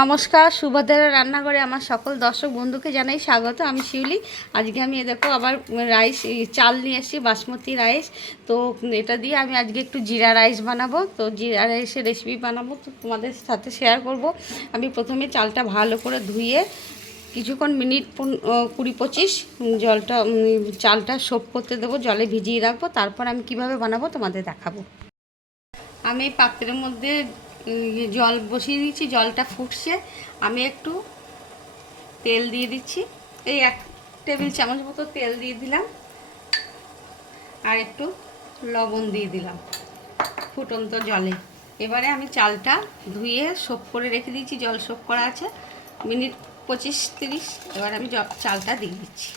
নমস্কার, সুভদ্রা রান্নাঘরে আমার সকল দর্শক বন্ধুকে জানাই স্বাগত। আমি শিউলি। আজকে আমি দেখো আবার রাইস চাল নিয়ে এসেছি, বাসমতি রাইস। তো এটা দিয়ে আমি আজকে একটু জিরা রাইস বানাবো। তো জিরা রাইসের রেসিপি বানাবো, তো তোমাদের সাথে শেয়ার করব। আমি প্রথমে চালটা ভালো করে ধুয়ে কিছুক্ষণ মিনিট 20-25 চালটা সোপ করতে দেবো, জলে ভিজিয়ে রাখবো। তারপর আমি কিভাবে বানাবো তোমাদের দেখাবো। আমি পাত্রের মধ্যে জল বসিয়ে দিচ্ছি, জলটা ফুটছে। আমি একটু তেল দিয়ে দিচ্ছি, এই 1 টেবিল চামচ মতো তেল দিয়ে দিলাম, আর একটু লবণ দিয়ে দিলাম ফুটন্ত জলে। এবারে আমি চালটা ধুয়ে সোপ করে রেখে দিয়েছি, জল সোপ করা আছে মিনিট 25-30। এবার আমি চালটা দিয়ে দিচ্ছি।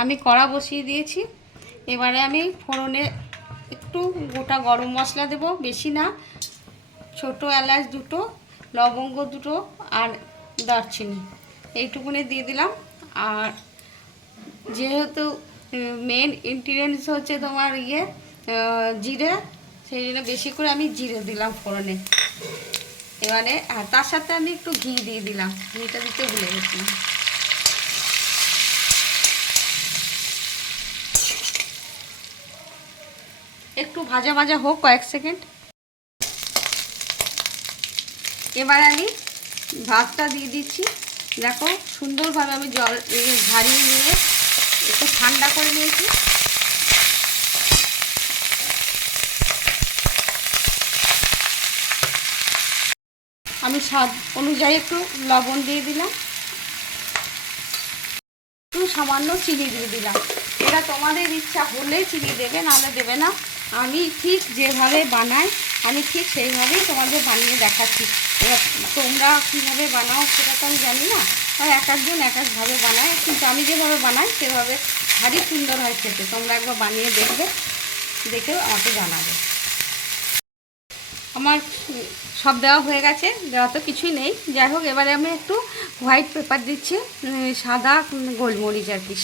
আমি কড়া বসিয়ে দিয়েছি। এবারে আমি ফোড়নে একটু গোটা গরম মশলা দেব, বেশি না। ছোট এলাচ 2টো, লবঙ্গ 2টো, আর দারচিনি এইটুকুনি দিয়ে দিলাম। আর যেহেতু মেন ইনগ্রিডিয়েন্টস হচ্ছে তোমার জিরে, সেই জন্য বেশি করে আমি জিরে দিলাম ফোড়নে। এবারে তার সাথে আমি একটু ঘি দিয়ে দিলাম, ঘিটা দিতে ভুলে গেছিলাম। একটু ভাজা ভাজা হোক কয়েক সেকেন্ড। এবার আমি ভাতটা দিয়ে দিচ্ছি। দেখো সুন্দরভাবে আমি জল ঝারিয়ে নিয়ে একটু ঠান্ডা করে নিয়েছি। আমি স্বাদ অনুযায়ী একটু লবণ দিয়ে দিলাম, একটু সামান্য চিনি দিয়ে দিলাম। এটা তোমাদের ইচ্ছা হলে চিনি দেবে, নাহলে দেবে না। আমি ঠিক যেভাবে বানাই, আমি ঠিক সেইভাবেই তোমাদের বানিয়ে দেখাচ্ছি। এবার তোমরা কীভাবে বানাও সেটা তো আমি জানি না, আর একজন এক একভাবে বানায়, কিন্তু আমি যেভাবে বানাই সেভাবে ভারী সুন্দর হয় খেতে। তোমরা একবার বানিয়ে দেখবে, দেখেও আমাকে জানাবে। আমার সব দেওয়া হয়ে গেছে, দেওয়া তো কিছুই নেই। যাই হোক, এবারে আমি একটু হোয়াইট পেপার দিচ্ছি, সাদা গোলমরিচ আর কি,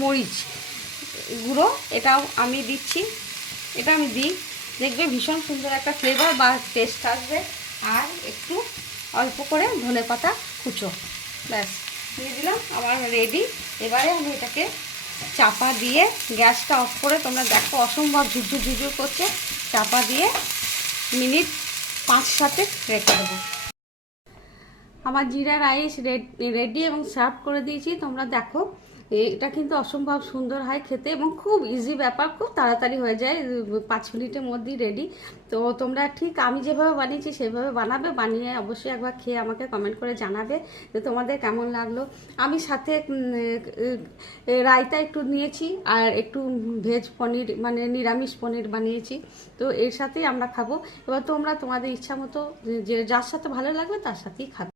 মরিচ গুঁড়ো, এটাও আমি দিচ্ছি। এটা আমি দিই, দেখবে ভীষণ সুন্দর একটা ফ্লেভার বা টেস্ট আসবে। আর একটু অল্প করে ধনেপাতা কুচো, ব্যাস দিয়ে দিলাম। আমার রেডি। এবারে আমি এটাকে চাপা দিয়ে গ্যাসটা অফ করে, তোমরা দেখো অসম্ভব ঝুরঝুর ঝুরঝুর করছে, চাপা দিয়ে মিনিট 5-7 রেখে দেবো। আমার জিরা রাইস রেডি এবং সার্ভ করে দিয়েছি। তোমরা দেখো, এটা কিন্তু অসম্ভব সুন্দর হয় খেতে, এবং খুব ইজি ব্যাপার, খুব তাড়াতাড়ি হয়ে যায়, 5 মিনিটের মধ্যেই রেডি। তো তোমরা ঠিক আমি যেভাবে বানিয়েছি সেভাবে বানাবে, বানিয়ে অবশ্যই একবার খেয়ে আমাকে কমেন্ট করে জানাবে যে তোমাদের কেমন লাগলো। আমি সাথে রায়তা একটু নিয়েছি, আর একটু ভেজ পনির মানে নিরামিষ পনির বানিয়েছি। তো এর সাথেই আমরা খাবো। এবার তোমরা তোমাদের ইচ্ছা মতো যে যার সাথে ভালো লাগবে তার সাথেই খাবে।